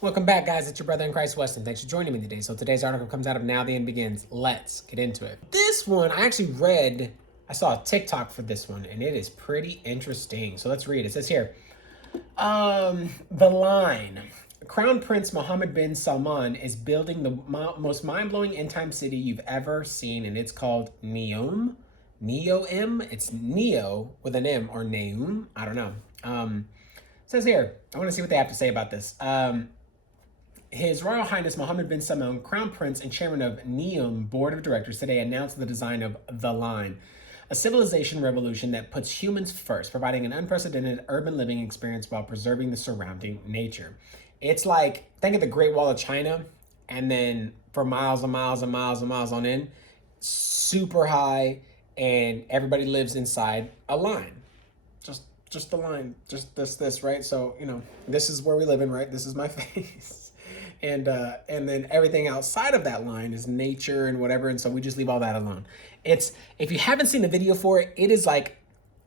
Welcome back, guys. It's your brother in Christ, Weston. Thanks for joining me today. So today's article comes out of Now the End Begins. Let's get into it. This one, I saw a TikTok for this one, and it is pretty interesting. So let's read. It says here, the line. Crown Prince Mohammed bin Salman is building the most mind-blowing end-time city you've ever seen, and it's called Neom. Neom? It's Neo with an M, or Neom. I don't know. It says here, I want to see what they have to say about this. His Royal Highness Mohammed bin Salman, Crown Prince and Chairman of Neom Board of Directors, today announced the design of The Line, a civilization revolution that puts humans first, providing an unprecedented urban living experience while preserving the surrounding nature. It's like, think of the Great Wall of China, and then for miles and miles and miles and miles on end, super high, and everybody lives inside a line. Just the line, just this, right? So, this is where we live in, right? This is my face. And then everything outside of that line is nature and whatever, and so we just leave all that alone. It's, if you haven't seen the video for it, it is like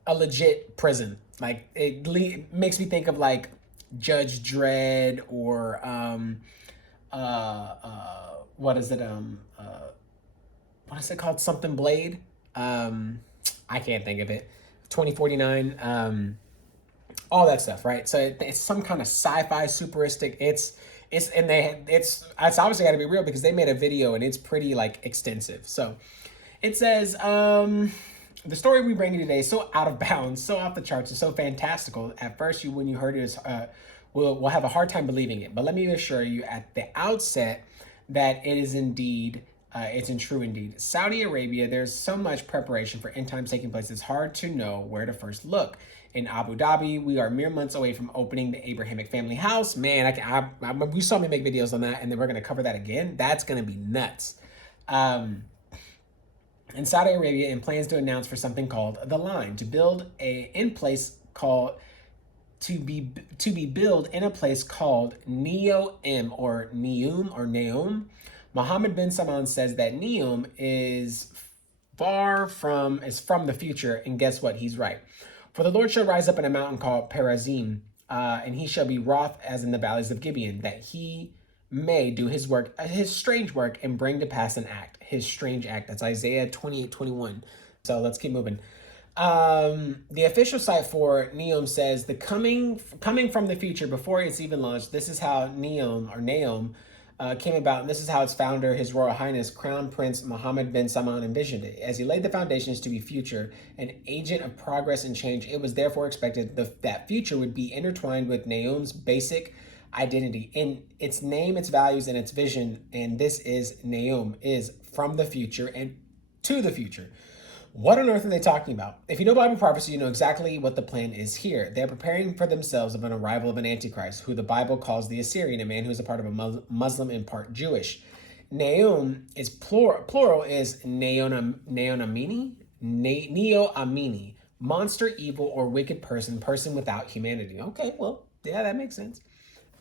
a legit prison. Like it makes me think of like Judge Dredd or what is it what is it called, something Blade, I can't think of it, 2049, all that stuff, right? So it's some kind of sci-fi superistic. It's obviously got to be real because they made a video and it's pretty like extensive. So it says, the story we bring you today is so out of bounds, so off the charts, and so fantastical. At first, when you heard it, will have a hard time believing it. But let me assure you at the outset that it is indeed, it's in true indeed. Saudi Arabia, there's so much preparation for end times taking place, it's hard to know where to first look. In Abu Dhabi, we are mere months away from opening the Abrahamic family house. Man, you saw me make videos on that, and then we're going to cover that again. That's going to be nuts. In Saudi Arabia, and plans to announce for something called The Line, to build to be built in a place called Neom or Neom. Mohammed bin Salman says that Neom is from the future, and guess what? He's right. For the Lord shall rise up in a mountain called Perazim, and he shall be wroth as in the valleys of Gibeon, that he may do his work, his strange work, and bring to pass an act, his strange act. That's Isaiah 28:21. So let's keep moving. The official site for Neom says the coming from the future before it's even launched. This is how Neom came about, and this is how its founder, His Royal Highness Crown Prince Mohammed bin Salman, envisioned it. As he laid the foundations to be future, an agent of progress and change, it was therefore expected that future would be intertwined with Neom's basic identity in its name, its values, and its vision. And this is Neom, is from the future and to the future. What on earth are they talking about? If you know Bible prophecy, you know exactly what the plan is here. They're preparing for themselves of an arrival of an Antichrist, who the Bible calls the Assyrian, a man who is a part of a Muslim and part Jewish. Neom is plural is Neonamini, Neo-Amini, monster, evil, or wicked person without humanity. Okay, well, yeah, that makes sense.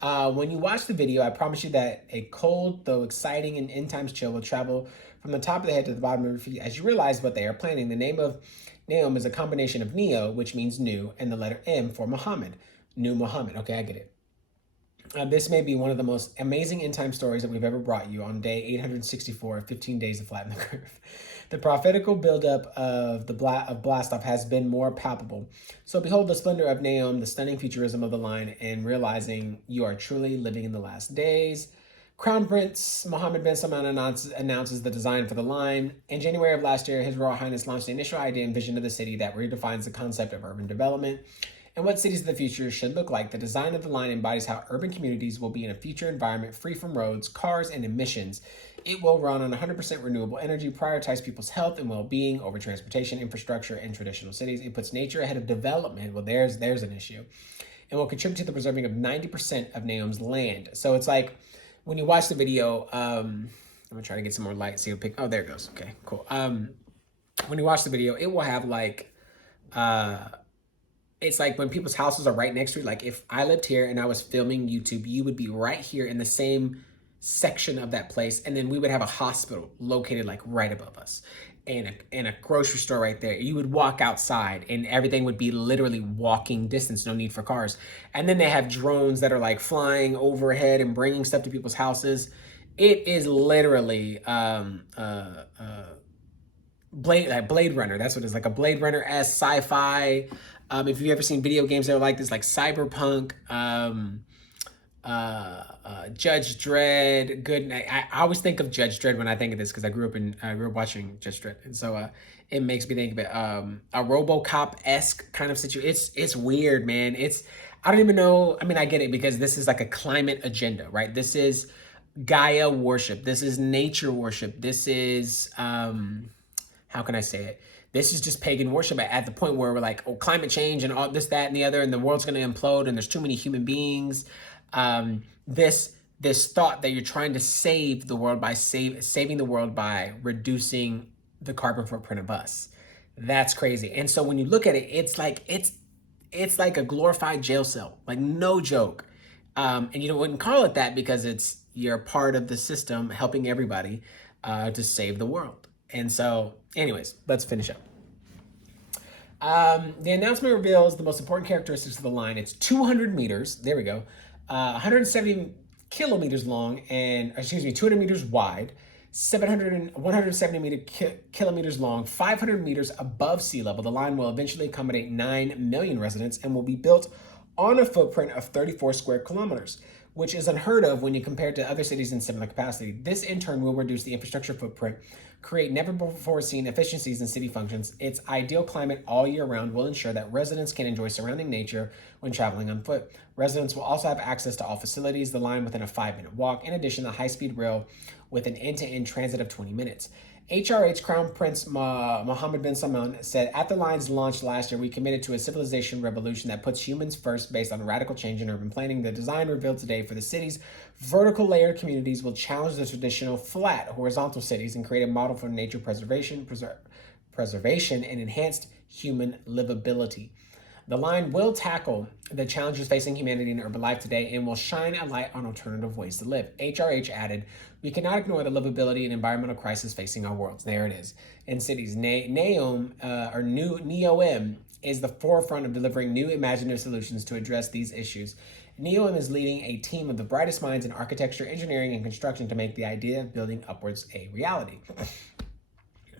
When you watch the video, I promise you that a cold, though exciting and end times chill will travel from the top of the head to the bottom of your feet as you realize what they are planning. The name of Neom is a combination of Neo, which means new, and the letter M for Muhammad. New Muhammad. Okay, I get it. This may be one of the most amazing end time stories that we've ever brought you on day 864, 15 days to flatten the curve. The prophetical buildup of Blastoff has been more palpable. So behold the splendor of Neom, the stunning futurism of the line, and realizing you are truly living in the last days. Crown Prince Mohammed bin Salman announces the design for the line. In January of last year, His Royal Highness launched the initial idea and vision of the city that redefines the concept of urban development and what cities of the future should look like. The design of the line embodies how urban communities will be in a future environment free from roads, cars, and emissions. It will run on 100% renewable energy, prioritize people's health and well-being over transportation, infrastructure, and traditional cities. It puts nature ahead of development. Well, there's an issue. And will contribute to the preserving of 90% of Neom's land. So it's like, when you watch the video, I'm gonna try to get some more light so you'll pick, oh, there it goes. Okay, cool. When you watch the video, it will have like, it's like when people's houses are right next to it. Like if I lived here and I was filming YouTube, you would be right here in the same section of that place. And then we would have a hospital located like right above us. and a grocery store right there. You would walk outside and everything would be literally walking distance, no need for cars. And then they have drones that are like flying overhead and bringing stuff to people's houses. It is literally Blade Runner. That's what it is, like a Blade Runner-esque sci-fi. If you've ever seen video games that are like this, like Cyberpunk, Judge Dredd, Good Night. I always think of Judge Dredd when I think of this because I grew up watching Judge Dredd, and so it makes me think of it. A RoboCop-esque kind of situation. It's weird, man. I don't even know. I mean, I get it because this is like a climate agenda, right? This is Gaia worship. This is nature worship. This is how can I say it? This is just pagan worship at the point where we're like, oh, climate change and all this, that, and the other, and the world's going to implode, and there's too many human beings. This thought that you're trying to save the world by saving the world by reducing the carbon footprint of us. That's crazy. And so when you look at it, it's like a glorified jail cell, like no joke. And you wouldn't call it that because you're part of the system helping everybody to save the world. And so, anyways, let's finish up. The announcement reveals the most important characteristics of the line. It's 200 meters. There we go. 170 kilometers long and, 200 meters wide, 170 kilometers long, 500 meters above sea level. The line will eventually accommodate 9 million residents and will be built on a footprint of 34 square kilometers, which is unheard of when you compare it to other cities in similar capacity. This in turn will reduce the infrastructure footprint, create never before seen efficiencies in city functions. Its ideal climate all year round will ensure that residents can enjoy surrounding nature when traveling on foot. Residents will also have access to all facilities, the line within a 5-minute walk. In addition, the high-speed rail with an end-to-end transit of 20 minutes. HRH Crown Prince Mohammed bin Salman said, at the line's launch last year, we committed to a civilization revolution that puts humans first based on radical change in urban planning. The design revealed today for the city's vertical layered communities will challenge the traditional flat horizontal cities and create a model for nature preservation and enhanced human livability. The line will tackle the challenges facing humanity in urban life today and will shine a light on alternative ways to live. HRH added, we cannot ignore the livability and environmental crisis facing our worlds. There it is. In cities, NEOM is the forefront of delivering new imaginative solutions to address these issues. NEOM is leading a team of the brightest minds in architecture, engineering, and construction to make the idea of building upwards a reality.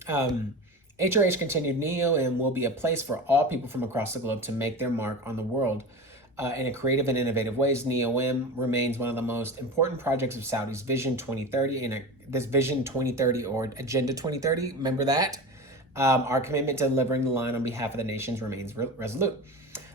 HRH continued, NEOM will be a place for all people from across the globe to make their mark on the world in a creative and innovative ways. NEOM remains one of the most important projects of Saudi's Vision 2030. And this Vision 2030 or Agenda 2030, remember that? Our commitment to delivering the line on behalf of the nations remains resolute.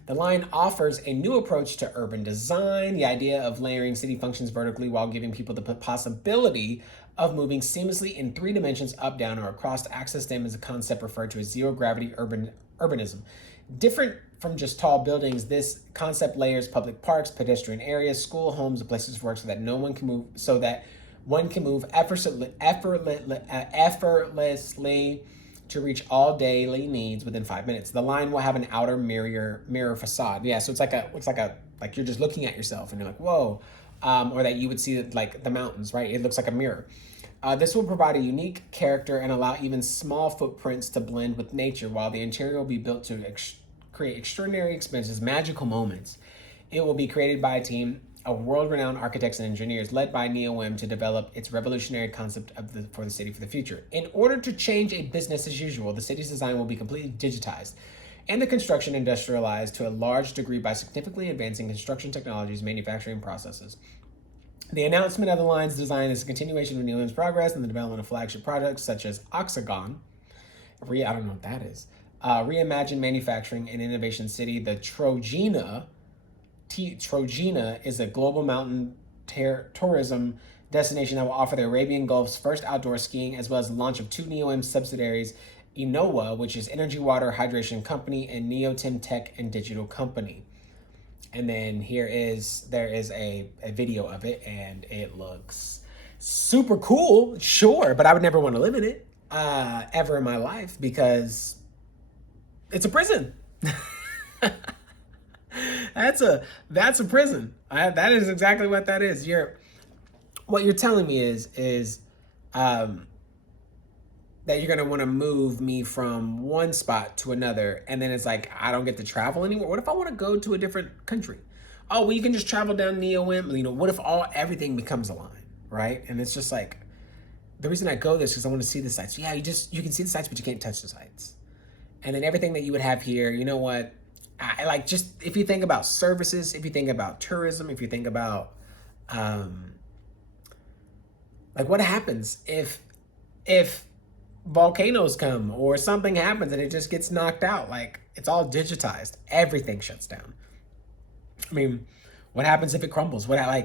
The line offers a new approach to urban design, the idea of layering city functions vertically while giving people the possibility of moving seamlessly in 3 dimensions up, down, or across. To access them is a concept referred to as zero-gravity urbanism. Different from just tall buildings, this concept layers public parks, pedestrian areas, school, homes, and places of work so that one can move effortlessly to reach all daily needs within 5 minutes. The line will have an outer mirror facade. Yeah, so it's like you're just looking at yourself and you're like, whoa. Or that you would see like the mountains, right? It looks like a mirror. This will provide a unique character and allow even small footprints to blend with nature, while the interior will be built to create extraordinary experiences, magical moments. It will be created by a team of world-renowned architects and engineers led by NEOM to develop its revolutionary concept for the city for the future. In order to change a business as usual, the city's design will be completely digitized and the construction industrialized to a large degree by significantly advancing construction technologies, manufacturing processes. The announcement of the line's design is a continuation of NEOM's progress in the development of flagship projects such as Oxagon, I don't know what that is, Reimagined Manufacturing and Innovation City. The Trojena is a global mountain tourism destination that will offer the Arabian Gulf's first outdoor skiing, as well as the launch of 2 NEOM subsidiaries, Enowa, which is Energy Water Hydration Company, and Neotim Tech and Digital Company. And then there is a video of it, and it looks super cool, sure, but I would never want to live in it ever in my life because it's a prison. That's a prison. That is exactly what that is. What you're telling me is that you're going to want to move me from one spot to another, and then it's like I don't get to travel anymore? What if I want to go to a different country? Oh, well, you can just travel down NEOM. You know, what if everything becomes a line, right? And it's just like, the reason I go this is because I want to see the sites. Yeah, you can see the sites, but you can't touch the sites. And then everything that you would have here, you know what? I like, just if you think about services, if you think about tourism, if you think about like what happens if volcanoes come or something happens and it just gets knocked out? Like, it's all digitized. Everything shuts down. I mean, what happens if it crumbles? Well,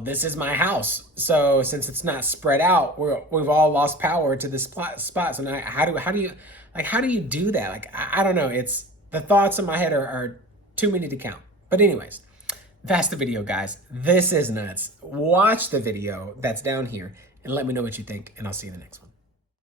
this is my house. So since it's not spread out, we've all lost power to this spot. So now how do you do that? Like, I don't know. It's, the thoughts in my head are too many to count. But anyways, that's the video, guys. This is nuts. Watch the video that's down here and let me know what you think, and I'll see you in the next one.